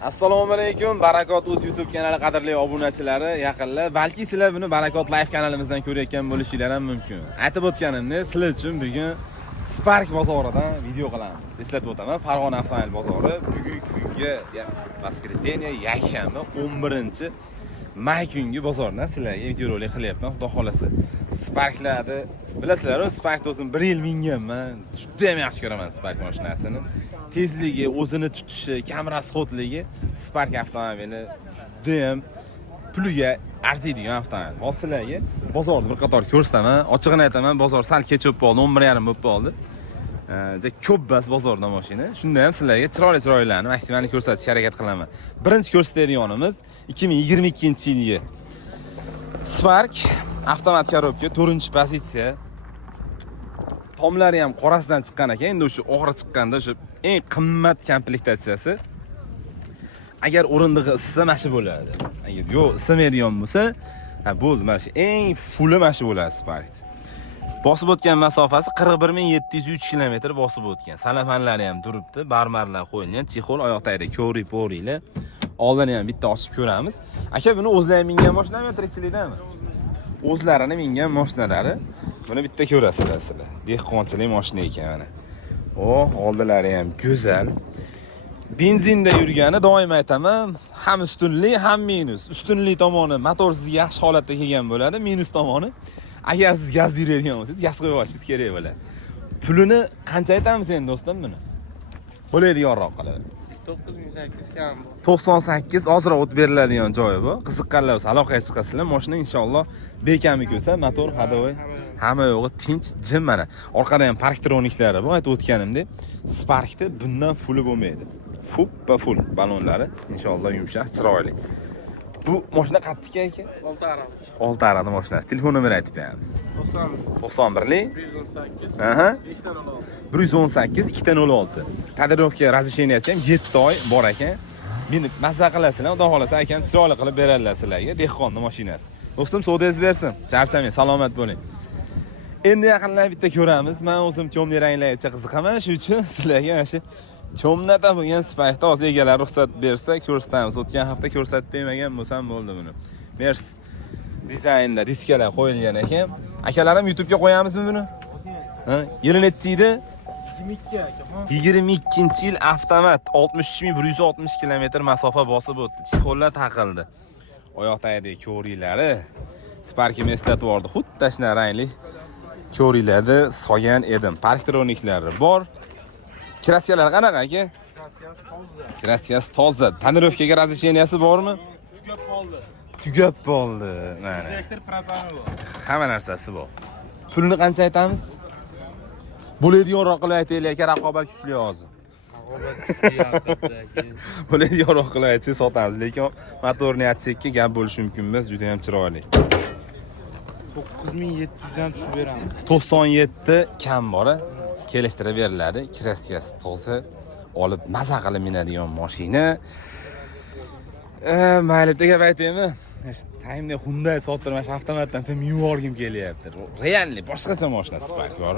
Assalomu alaykum, Barakot o'z YouTube kanali qadrli obunachilari, yaqinlar. Balki sizlar buni Barakot Live kanalimizdan ko'rayotgan bo'lishingiz ham mumkin. Aytib o'tganimdek, sizlar uchun bugun Spark bozoridan video qilamiz. Eslatib o'taman, Farg'ona avtomobil bozori bugungi kunga, voskreseniya, yakshanba 11-may kungi bozordan sizlarga video rolik qilyapman, xudo xolasa. Sparklarni bilasizlar-ku, Spark o'zim 1 yil minganman. Juda ham yaxshi ko'raman Spark mashinasini. Tezligi, o'zini tutishi, kam rasxodligi Spark avtomobili juda ham puliga arziydigan avtomobil. Sizlarga bozorni bir qator ko'rsataman. Ochig'ini aytaman, bozor sal kech bo'lib qoldi, 11:30 bo'lib qoldi. Ko'p bas bozorda mashina. Shunda ham sizlarga chiroyli-chiroylarni maksimal ko'rsatishga harakat qilaman. Birinchi ko'rsatadiganimiz 2022-yilgi Spark avtomat korobka 4-pozitsiya. Tomlari ham qorasidan chiqqan ekan. Endi o'sha oxiri chiqqanda o'sha eng qimmat komplektatsiyasi. Agar o'rindig'i issisa mashi bo'ladi. Agar yo'q, isimaydigan bo'lsa, bo'ldi, mana shu eng fulli mashi bo'ladi Spark. Bosib o'tgan masofasi 41703 km bosib o'tgan. Salafanlari ham turibdi, barmarlar qo'yilgan, chexol oyoq tagida ko'ri-porilar. Oldini ham bitta ochib ko'ramiz. Aka, buni o'zlari mingan mashinami, tirikchilikdami? O'zlarini mingan mashinalari. Buni bitta ko'rasizlar sizlar. Dehqonchilik mashina ekan mana. Oldilari ham go'zal. Benzinda yurgani doim aytaman, ham ustunlik, ham minus. Ustunlik tomoni motor sizga yaxshi holatda kelgan bo'ladi, minus tomoni agar siz gaz yuradigan bo'lsangiz, gaz qo'yib olishingiz kerak bo'ladi. Pulini qancha aytamiz endi do'stim buni? Bo'ladiganroq qiladi. 9800 kam. 98 ozroq o't beriladigan joyi bu. Qiziqqanlar bo'lsa aloqaga chiqasizlar. Mashina inshaalloh bekami ko'sa, motor, hadovoy hamma yo'g'i tinch, jim mana. Orqada ham parktroniklari bor, aytib o'tganimdek. Sparkda bundan fulli bo'lmaydi. Full balonlari inshaalloh yumshoq, chiroyli. Bu mashina qattiq aka? 6 araq. 6 araqning mashinasi. Telefon nomeri aytib beramiz. 91lik 118. Aha. 216. 118 206. Tadirovka razresheniyasi ham 7 oy bor ekan. Meni mazza qilasizlar, xudo xolasa akam chiroyli qilib beradilar sizlarga. Dehqonning mashinasi. Do'stim, savdoingiz bersin. Charchamang, salomat bo'ling. Endi yaqinlar bitta ko'ramiz. Men o'zim temniy ranglarga qiziqaman, shuning uchun sizlarga mana shu cho'mnata bo'lgan Sparkda hozir egalar ruxsat bersa ko'rsatamiz. O'tgan hafta ko'rsatib bermagan bo'lsam bo'ldi buni. Mers dizaynda diskalar qo'yilgan ekan. Akalarim YouTube'ga qo'yamizmi buni? Ha, yili nechida? 22 aka. 22-yil avtomat 63160 km masofa bosib o'tdi. Chexollar taqildi. Oyoq tagidagi ko'rilari Spark'ga eslatib yubordi. Xuddi shunday rangli ko'rilarni solgan edim. Parktroniklari bor. Kraskalar qanaqa aka? Kraskasi toza. Tonirovkaga razresheniyasi bormi? Tugab qoldi. Tugab qoldi. Mana. Elektr propani bor. Hamma narsasi bor. Pulini qancha aytamiz? Bo'ladiganroq qilib aytaylik aka, raqobat kuchli hozir. Bo'ladiganroq qilib aytsak sotamiz, lekin motorni aytsak-ki gap bo'lishi mumkin emas, juda ham chiroyli. 9700 dan tushib beramiz. 97 kam bor-a. Kelishtirib beriladi. Kraskasi toza, olib maza qilib minadigan mashina. Mayli deb gap aytaymi? Taymda Hyundai sottirmash avtomatdan tim yuborgim kelyapti. Realli boshqacha mashina Spark bor.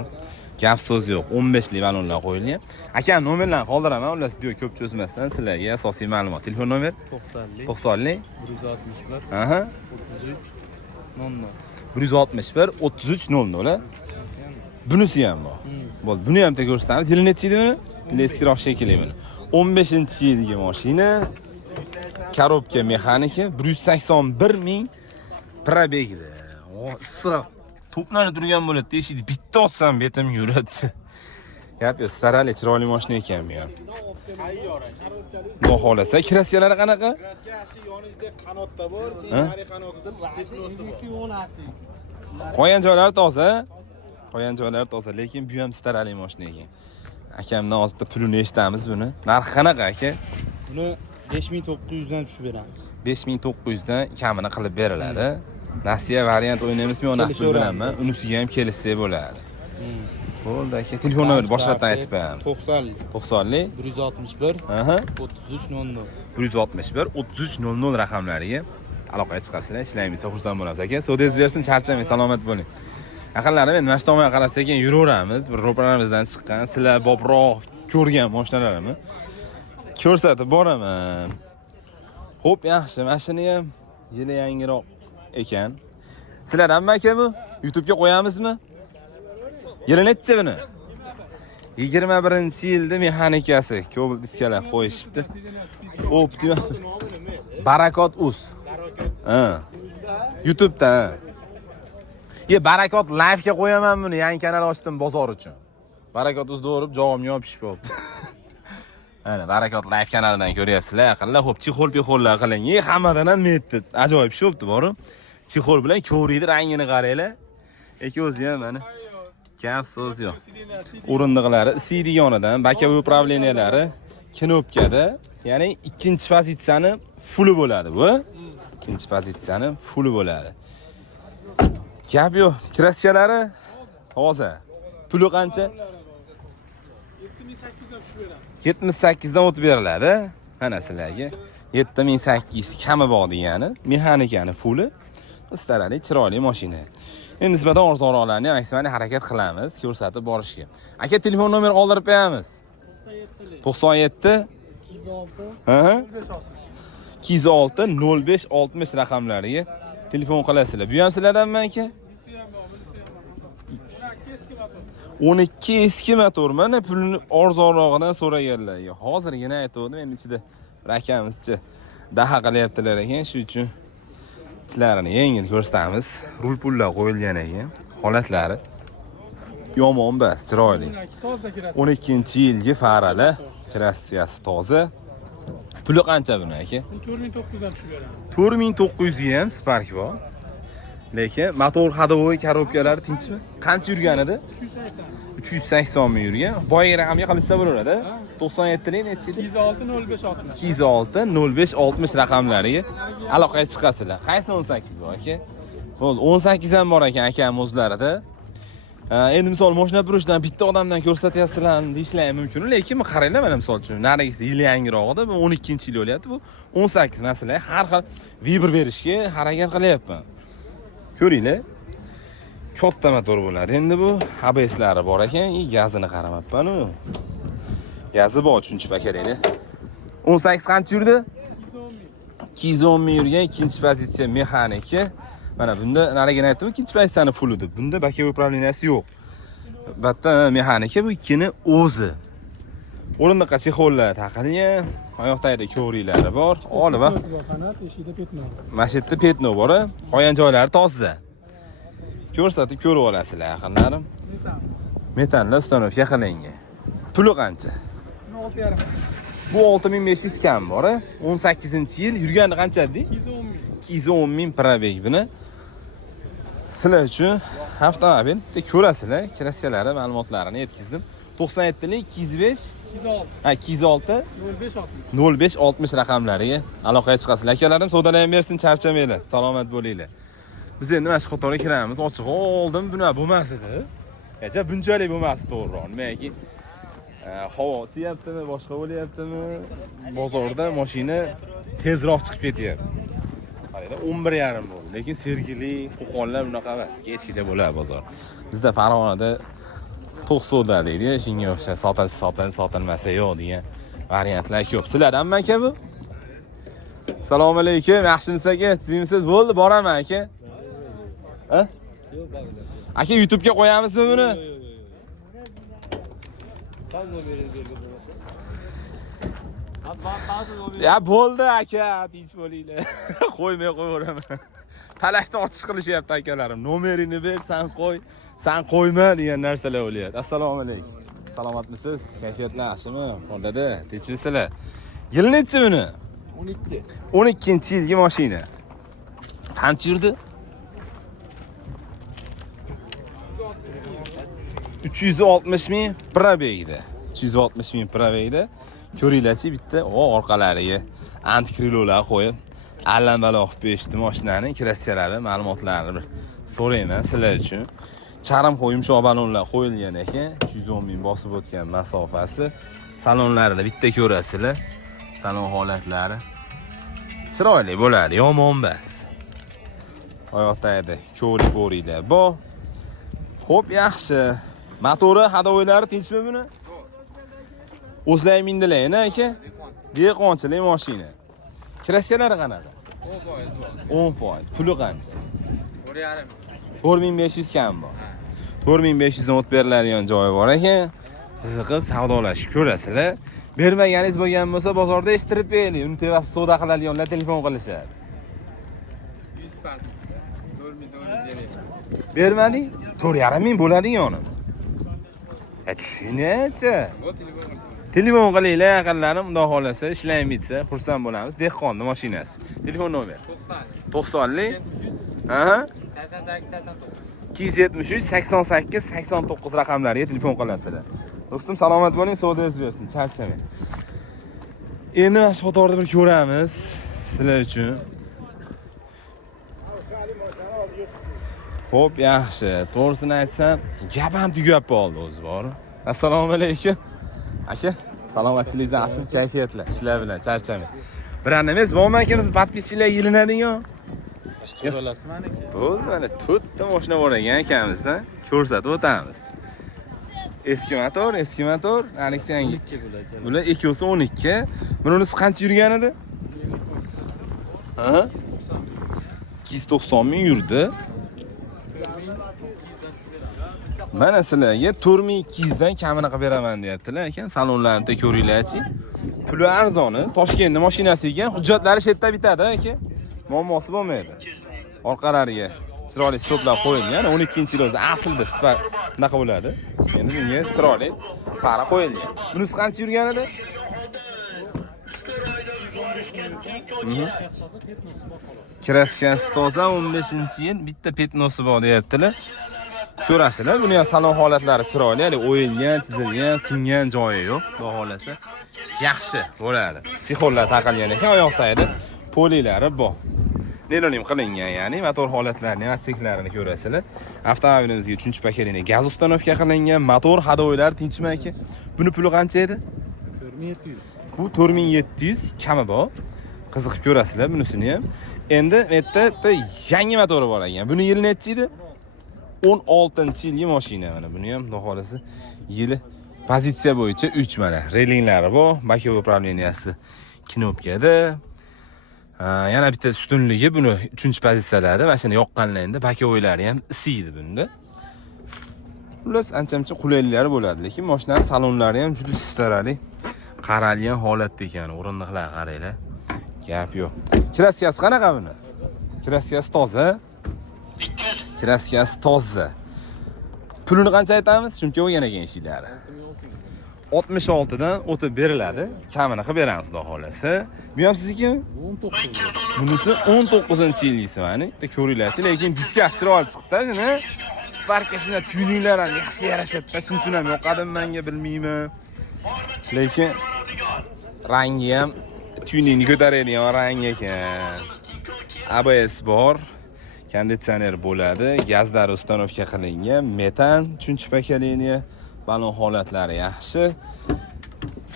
Gap so'z yo'q. 15 lik balonlar qo'yilgan. Aka, nomerlarni qoldiraman, ular video ko'p cho'zmasdan sizlarga asosiy ma'lumot. Telefon nomer 90lik 90lik 161 aha 33 00. 161 33 00. Bunisi ham bor. Bo'ldi, buni ham ta ko'rsatamiz. Yili nechida buni? Eskiroq shekilli buni. 15-yilgi mashina. Korobka mexanika 181 ming probegda. Issiq to'planib turgan bo'ladi, eshikni bitta otsam betim yuradi. Gap yo'q, starali chiroyli mashina ekan bu ham. Xudo xolasa, kraskalari qanaqa? Kraska shu yoningizda qanotda bor, keyin nari qanotida 5 bor. Qo'ygan joylari toza. Qo'ygan joylari toza, lekin bu ham starali mashina ekan. Akamdan hozir bitta pulini eshitamiz buni. Narxi qanaqa aka? Buni 5900 dan tushib beramiz. 5900 dan kamini qilib beriladi. Nasiya variant o'ynaymizmi, yo'q naqd bilanmi? Unisiga ham kelishsa bo'ladi. Bo'ldi aka. Telefon nomeri boshqatdan aytib beramiz. 90lik 161 aha 33 00. 161 33 00 raqamlariga aloqaga chiqasizlar. Ishlaymiz, xursand bo'lamiz aka. Savdoingiz bersin, charchamang, salomat bo'ling. Yaqinlarim, endi mana shu tomonga qarasa ekan yuraveramiz. Bir ro'pararimizdan chiqqan, sizlar bobroq ko'rgan mashinalarni ko'rsatib boraman. Xo'p, yaxshi. Mashina ham yili yangiroq ekan. Sizlardanmi aka bu? YouTube'ga qo'yamizmi? Yili necha buni? 21-yilda mexanikasi, Cobalt diskalar qo'yishibdi. Optima Barakot Uz. Ha. YouTube'da. Barakot live ga qo'yaman buni, yangi kanal ochdim bozor uchun. Barakot Uz do'rib, javob yopishib bo'ldi. Ana Barakot live kanalidan ko'ryapsizlar. Yaqinlar xo'p, chixol-pixollar qiling. Hammadan ham netdi. Ajoyib ish bo'libdi, boru. Chixol bilan ko'riydi, rangini qaranglar. O'zi ham mana gap so'z yo'q. O'rindiqlari CD yonidan, bokovoy upravleniyalari knopkada, ya'ni ikkinchi pozitsiyani fulli bo'ladi bu. Ikkinchi pozitsiyani fulli bo'ladi. Gap yo'q. Kraskalari toza. Puli qancha? 78 dan o'tib beriladi. Mana sizlarga 7800 kami bor degani, mexanikani fulli. Istarali, chiroyli mashina. Endi nisbatan arzonroqlarni maksimal harakat qilamiz, ko'rsatib borishga. Aka, telefon nomer oldirib qo'yamiz. 97 206 05 60 raqamlariga telefon qilasizlar. Bu ham sizlardanmi aka? 12 eski motor. Mana pulni arzonrog'idan so'raganlarga. Hozirgina aytdim, endi ichida rakamizcha daha qilyaptilar ekan, shuning uchun ichlarini yengil ko'rsatamiz. Rul pullar qo'yilgan ekan. Holatlari yomon emas, chiroyli. 12-yilgi farali, krassiyasi toza. Puli qancha buni aka? 4900 ham shu beramiz. 4900 ham Spark bor. Lekin motor hadovoy korobkalari tinchmi? Qancha yurgan edi? 380 ming yurgan. Boya raqamga qilsa bo'laveradi. 97 lik necha edi? 206 05 60. 206 05 60 raqamlariga aloqaga chiqasizlar. Qaysi 18 bor aka? Bo'ldi, 18 ham bor ekan akam o'zlarida. Endi misol mashina burishdan bitta odamdan ko'rsatyapsizlar deyishlar mumkin, lekin qaranglar, mana misol uchun narigisi yil yangirog'ida, bu 12-yil bo'lyapti, bu 18 masalan, har xil vibr berishga harakat qilyapman. Ko'ringlar. Katta motor bo'ladi. Endi bu ABS'lari bor ekan, gazini qaramabman-ku. Gazi bor, 3-pakaranglar. 18 qancha yurdi? 210 ming yurgan, ikkinchi pozitsiya mexaniki. Mana bunda narigini aytdim, ikkinchi pozitsiyani full edi. Bunda bokovoy upravleniyasi yo'q. Batta mexanika bu ikkini o'zi. O'rindiqqa chexollar taqilgan, oyoqdagi ko'riklari bor. Olib va mashitda petno bor. Qolgan joylari toza. Ko'rsatib ko'rib olasizlar yaqinlarim. Metanli ustanovka qilingan. Puli qancha? 6,5. Bu 6500 kam bor. 18-yil yurgani qancha dedi? 210 ming probeg buni. Sizlar uchun avtomobil ko'rasizlar, kraskalari ma'lumotlarini yetkazdim. 97 lik 205 206 05 60 raqamlariga aloqaga chiqasizlar. Akalarim savdolayam bersin, charchamanglar, salomat bo'linglar. Biz endi mana shu qatorga kiramiz. Ochiq oldim, buni bo'lmas edi. Gacha bunchalik bo'lmasdi to'g'ri. Nimaiki havo siyaptimi, boshqa bo'lyaptimi? Bozorda mashina tezroq chiqib ketyapti. Qaranglar, 11:30 bo'ldi. Lekin Sergeli, Qo'qonlar bunaqa emas. Kechgacha bo'ladi bozor. Bizda Farg'onada to'qsoda deydi, shunga o'xshash sotilmasa yo'q degan variantlar ko'p. Sizlardanmi aka bu? Assalomu alaykum, yaxshimisiz aka? Sizimsiz bo'ldi, boraman aka. Ha? Aka, YouTube'ga qo'yamizmi buni? Ya bo'ldi aka, tinch bo'linglar. Qo'ymay qo'yaveraman. Talashda ortish qilishyapti akalarim. Nomerini ber, san qo'y, san qo'yma degan narsalar bo'lyapti. Assalomu alaykum. Salomatmisiz? Kayfiyatlar yaxshimi? Qo'ldada, tinchmisizlar? Yili necha buni? 12. 12-yilgi mashina. Qancha yurdi? 360 ming probegda. 360 ming probegda. Ko'ringlarchi bitta, orqalariga antikrilolar qo'yib, allambaloq berishdi mashinaning kraskalari, ma'lumotlarini so'rayman sizlar uchun. Charm yumshoq balonlar qo'yilgan ekan, 310 ming bosib o'tgan masofasi. Salonlarini bitta ko'rasizlar. Salon holatlari chiroyli bo'ladi, yomon emas. Oyoqdagi ko'rik-ko'riklar bor. Xo'p, yaxshi. Motori, hadovoylari tinchmi buni? O'zlay mindilayni aka. Dehqonchilik mashina. Kraskalari qanaqa? 10%. Puli qancha? 4500 kam bor. 4500 dan o'tib beriladigan joyi bor ekan. Qiziqib savdolashib ko'rasizlar. Bermaganingiz bo'lgan bo'lsa, bozorda eshittirib bering. Uni tevasi savdo qiladiganlar telefon qilishadi. 100%. Bermading? 4,5 ming bo'ladigan uni. Tushunaychi. Telefon qilinglar, yaqinlarim, xudo xolasa, ishlang bitsa, xursand bo'lamiz. Dehqonni mashinasi. Telefon nomeri 90lik. Aha. 273 88 89 raqamlariga telefon qilasizlar. Do'stim, salomat bo'ling, savdoingiz bersin, charchamang. Endi mana shu qatorda bir ko'ramiz sizlar uchun. Xo'p, yaxshi. To'g'risini aytsam, gap ham tugab qoldi o'zi bor. Assalomu alaykum. Aka, salomatligingiz yaxshimi? Kayfiyatlar, ishlar bilan charchamang. Biran emas, Mo'min akamiz podpischilar yilinadigan. To'lasizmi aka? Bo'ldi, mana 4 ta mashina bor ekan akamizdan. Ko'rsatib o'tamiz. Eski motor, aniksi yangi. Bular 212. Bunisi qancha yurgan edi? Ha? 290 ming yurdi. Mana sizlarga 4200 dan kamini qilib beraman deyaptilar ekan. Salonlarni ko'ringlar-chi. Puli arzoni, Toshkentning mashinasi ekan, hujjatlari chetda bitadi aka. Muammosi bo'lmaydi. Orqalariga chiroyli stoplar qo'yilgan. 12-yil o'zi aslida sipar bunaqa bo'ladi. Endi bunga chiroyli para qo'yilgan. Bunisi qancha yurgan edi? Kraskasi toza 15-yil, bitta petnosi bor deyaptilar. Ko'rasizlar, buni ham salon holatlari chiroyli, ya'ni o'yilgan, chizilgan, singan joyi yo'q, xudo xolasa. Yaxshi bo'ladi. Chexollar taqilgan ekan, oyoqdagi polilari bor. Nenonim qilingan, ya'ni motor holatlarini, atseklarini ko'rasizlar. Avtomobilimizga 3-paketli gaz ustanovka qilingan, motor hadoylar tinchmi aka? Buni puli qancha edi? 4700. Bu 4700 kami bor. Qiziqib ko'rasizlar bunisini ham. Endi bu yerda yangi motori bor ekan. Buni yili necha edi? 16-yilgi mashina mana. Buni ham xudo xolasa yili pozitsiya bo'yicha 3 mana. Relinglari bor, bokovoy upravleniyasi knopkada. Yana bitta ustunligi buni 3-pozitsiyalarda, mashina yoqqanlarida bokovoylari ham isiydi bunda. Plus ancha-muncha qulayliklari bo'ladi, lekin mashinaning salonlari ham juda starali, qaralgan holatda ekan. O'rindiqlar qaranglar. Gap yo'q. Kraskasi qanaqa buni? Kraskasi toza. Kraskasi toza. Pulini qancha aytamiz? Chunki o'ygan ekan ishlari. 66 dan o'tib beriladi. Kamini qilib beramiz, xudo xolasa. Bu ham siznikimi? 19. Bunisi 19-yilgisi mani. Bitta ko'ringlarchi, lekin bizga chiroyli chiqdi-da, shuni. Sparkga shuna tyuninglar ham yaxshi yarashadi-da. Shuning uchun ham yoqadim menga, bilmayman. Lekin rangi ham tyuningni ko'taradigan rang ekan. ABS bor. Konditsioner bo'ladi, gazlar ustanovka qilingan, metan, 3-paketli, balon holatlari yaxshi.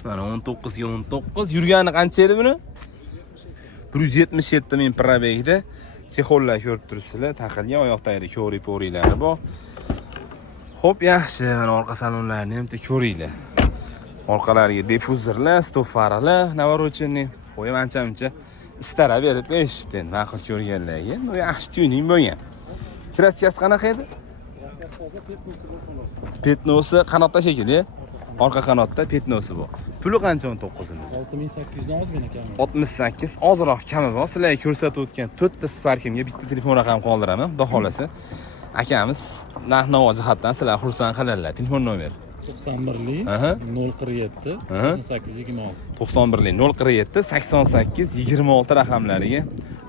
Mana 19 ga 19. Yurgani qancha edi buni? 177 ming probegda. Chexollar ko'rib turibsizlar, taqilgan oyoqdagi ko'ri-po'rilari bor. Xo'p, yaxshi. Mana orqa salonlarini ham ko'ringlar. Orqalariga difuzorlar, stop faralar, navorochenni qo'yib ancha-muncha istara berib berishibdi. Endi ma'qul ko'rganlarga. Bu yaxshi tuning bo'lgan. Kraskasi qanaqa edi? Petnosi qanotda shekilli. Orqa qanotda petnosi bor. Puli qancha 19imiz? 6800 dan ozgina kami. 68 ozroq kami bor. Sizlarga ko'rsatib o'tgan 4 ta Sparkimga bitta telefon raqam qoldiraman, xudo xolasa. Akamiz narx-navo jihatdan sizlar xursand qiladilar. Telefon nomeri 91lik 047 88 26. 91lik 047 88 26 raqamlariga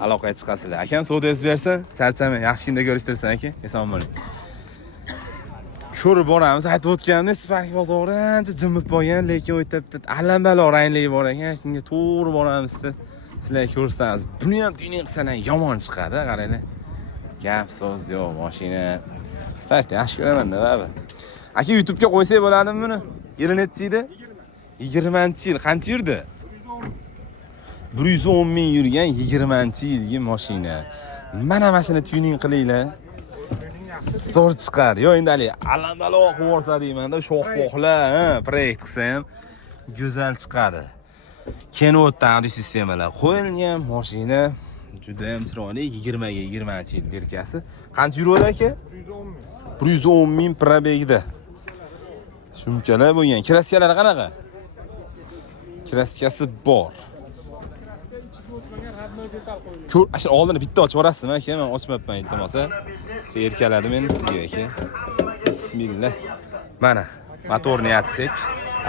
aloqaga chiqasizlar. Akam savdoingiz bersa, charchamang, yaxshi kunda ko'rishtirsin aka. Eson bo'ling. Ko'rib boramiz, aytib o'tganimdek, Spark bozori ancha jimib qolgan, lekin u yerda bitta allambalo rangligi bor ekan. Shunga to'g'ri boramizda sizlar ko'rsatamiz. Buni ham tuning qilsang yomon chiqadi, qaranglar. Gap so'z yo'q, mashina. Spark yaxshi ko'raman-da, baba. Aka, YouTube'ga qo'ysak bo'ladimi buni? Yili necha edi? 20-yil. Qancha yurdi? 110 ming yurgan 20-yilgi mashina. Mana mashina tuning qilinglar. Zo'r chiqadi. Yo, endi hali allambalo qilib yorsa deyman-da, sho'x-po'xlar, proyekt qilsa ham go'zal chiqadi. Kenwooddan audio sistemalar qo'yilgan. Mashina juda ham chiroyli. 20 ga 20-yil berkasi. Qancha yuradi aka? 110 ming probegda. Shumkalar bo'lgan. Kraskalari qanaqa? Kraskasi bor. Ashur oldini bitta ochib yuborasizmi aka? Men ochmayapman iltimosa. Erkaladim endi sizga aka. Bismillah. Mana motorni yatsak,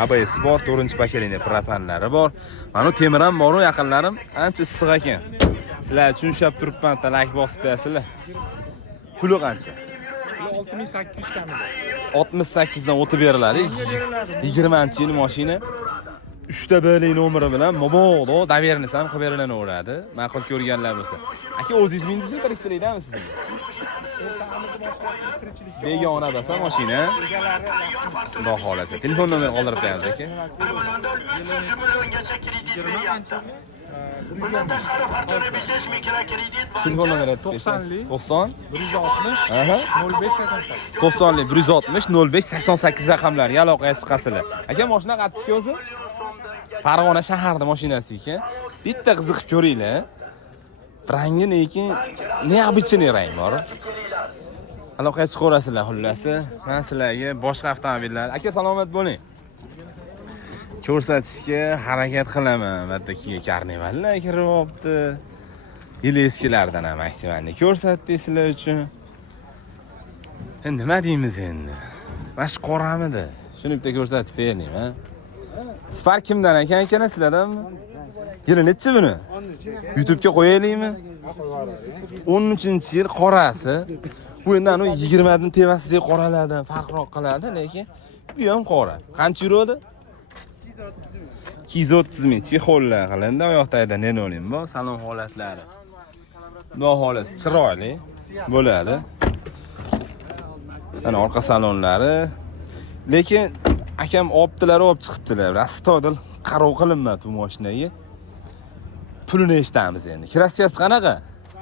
ABS bor, 4-pakelini propanlari bor. Mana temir ham bor, yaqinlarim ancha issiq ekan. Sizlar tushunib turibman, like bosib qo'yasizlar. Puli qancha? 6800 kamida. 68 dan o'tib beriladi. 20-yil mashina. 3 ta beli nomeri bilan mobodo davernis ham qilib berilaveradi. Ma'qul ko'rganlar bo'lsa. Aka o'zingiz mindingiz tirikchilikdami sizga? O'rtamiz boshqasi tirikchilikka. Begona dasa mashina. Xudo xolasa. Telefon nomeri qoldirib qo'yamiz aka. Telefon nomeri 90 160 aha 0588. 90 160 0588 raqamlariga aloqaga chiqasizlar. Aka mashina qattiq o'zi. Farg'ona shaharda mashinasi ekan. Bitta qiziqib ko'ringlar. Rangi lekin neobычный rang bor. Aloqaga chiqaverasizlar xullas. Men sizlarga boshqa avtomobillar. Aka salomat bo'ling. Ko'rsatishga harakat qilaman. Albatta karnivallar kiryapti. Yil eskilardan ham maksimalni ko'rsatdik sizlar uchun. Endi nima deymiz endi? Mana shu qoramidi? Shuni bitta ko'rsatib bering, ha? Spark kimdan ekan akalar sizlardanmi? Yili nechi buni? YouTube ga qo'yaylikmi? 13-yil qorasi. Bu endi anu 20 dan tevasidagi qoralardan farqroq qiladi, lekin bu ham qora. Qancha yuradi? 230 ming chexollar qilindi, oyoqdagida nenolim bor, salon holatlari. Xudo xolasi chiroyli bo'ladi. Mana orqa salonlari. Lekin akam optilar olib chiqibdilar. Rastodil qarov qilinmadi bu mashinaga. Pulini eshitamiz endi. Kraskasi qanaqa?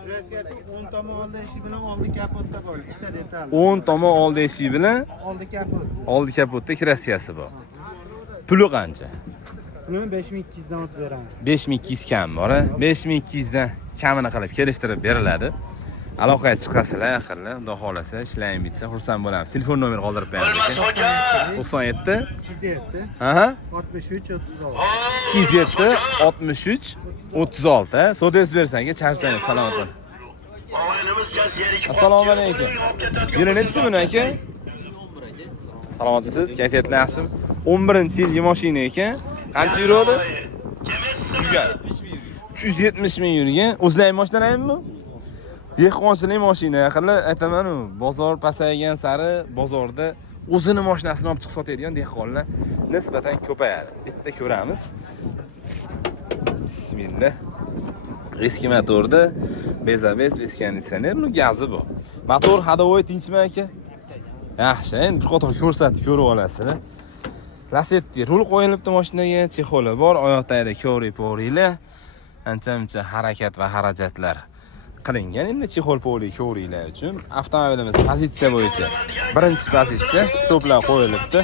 Kraskasi 10 tomon oldi eshik bilan oldi kapotda bor. Ikkita detal. 10 tomon oldi eshik bilan oldi kapot. oldi kapotda kraskasi bor. Puli qancha? Pulini 5200 dan o'tib beraman. 5200 kam bor, 5200 dan kamini qilib kelishtirib beriladi. Aloqaga chiqasizlar, axirlar, xudo xolasa, ishlayim bitsa, xursand bo'lamiz. Telefon nomeri qoldirib qo'yamiz aka. 97 27 aha 63 36. 27 63 36. So'dez bersangiz charchamaysiz, salomat bo'ling. Assalomu alaykum. Yili nechi buni aka? Salomatmisiz? Kayfiyatlar yaxshimi? 11-yilgi mashina ekan. Qancha yuradi? 370 ming yurgan. O'zlaring mashinalarmi? Dehqonchilik mashina yaqinlar aytaman-ku, bozor pasaygan sari bozorda o'zini mashinasini olib chiqib sotadigan dehqonlar nisbatan ko'payadi. Bitta ko'ramiz. Bismillah. Eski motorda bezabez konditsioner, nu gazi bor. Motor hadovoy tinchmi aka? Yaxshi, endi bir qator ko'rsatib ko'rib olasizlar. Lasetti rul qo'yilibdi mashinaga, chexoli bor, oyoqdagida ko'rib-ko'ringlar. Ancha-muncha harakat va xarajatlar qilingan. Endi chexol poli ko'ringlar uchun avtomobilimiz pozitsiya bo'yicha birinchi pozitsiya, stoplar qo'yilibdi.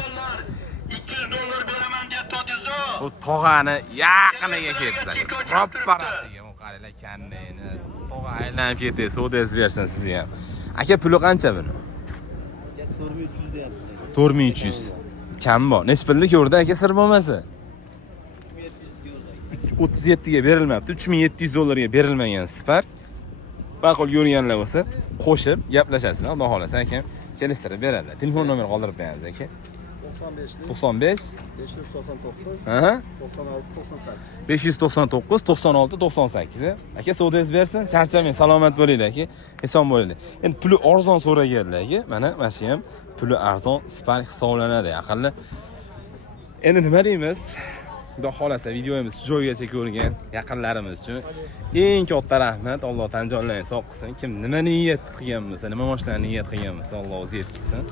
Bu tog'ani yaqiniga ketsak, ropparasiga qaranglar, kannayni tog'a aylanib ketdi, so'dez bersin sizga ham. Aka puli qancha buni? 4300 deyapmiz. 4300. Kam bor. Nechi pulni ko'rdi aka, sir bo'lmasa? 37 ga berilmabdi. 3700 dollarga berilmagan Spark. Ma'qul ko'rganlar bo'lsa, qo'shib gaplashasizlar. Xudo xolasa akam kelishtirib beradilar. Telefon nomeri qoldirib qo'yamiz aka. 95 599 aha 599 96 98. Aka so'dez bersin, charchamang, salomat bo'linglar aka. Eson bo'linglar. Endi puli arzon so'raganlarga mana shu ham puli arzon Spark hisoblanadi, yaqinlar. Endi nima deymiz? Xudo xolasa videomiz joyigacha ko'rgan yaqinlarimiz uchun eng katta rahmat. Alloh tan jonlarini sog' qilsin. Kim nima niyat qilgan bo'lsa, nima mashinalarni niyat qilgan bo'lsa, Alloh o'zi yetkazsin.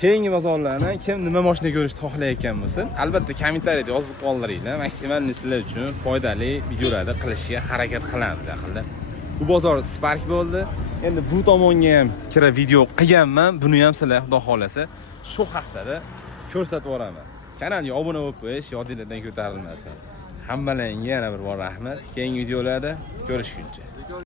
Keyingi bozorlarni kim nima mashina ko'rishni xohlayotgan bo'lsa, albatta kommentariyada yozib qoldiringlar. Maksimal sizlar uchun foydali videolarni qilishga harakat qilamiz yaqinda. Bu bozor Spark bo'ldi. Endi bu tomonga ham kira video qilganman. Buni ham sizlar xudo xolasa shu haftada ko'rsatib boraman. Kanalga obuna bo'lib qo'yish yodingizdan ko'tarilmasin. Hammalarga yana bir bor rahmat. Keyingi videolarda ko'rishguncha.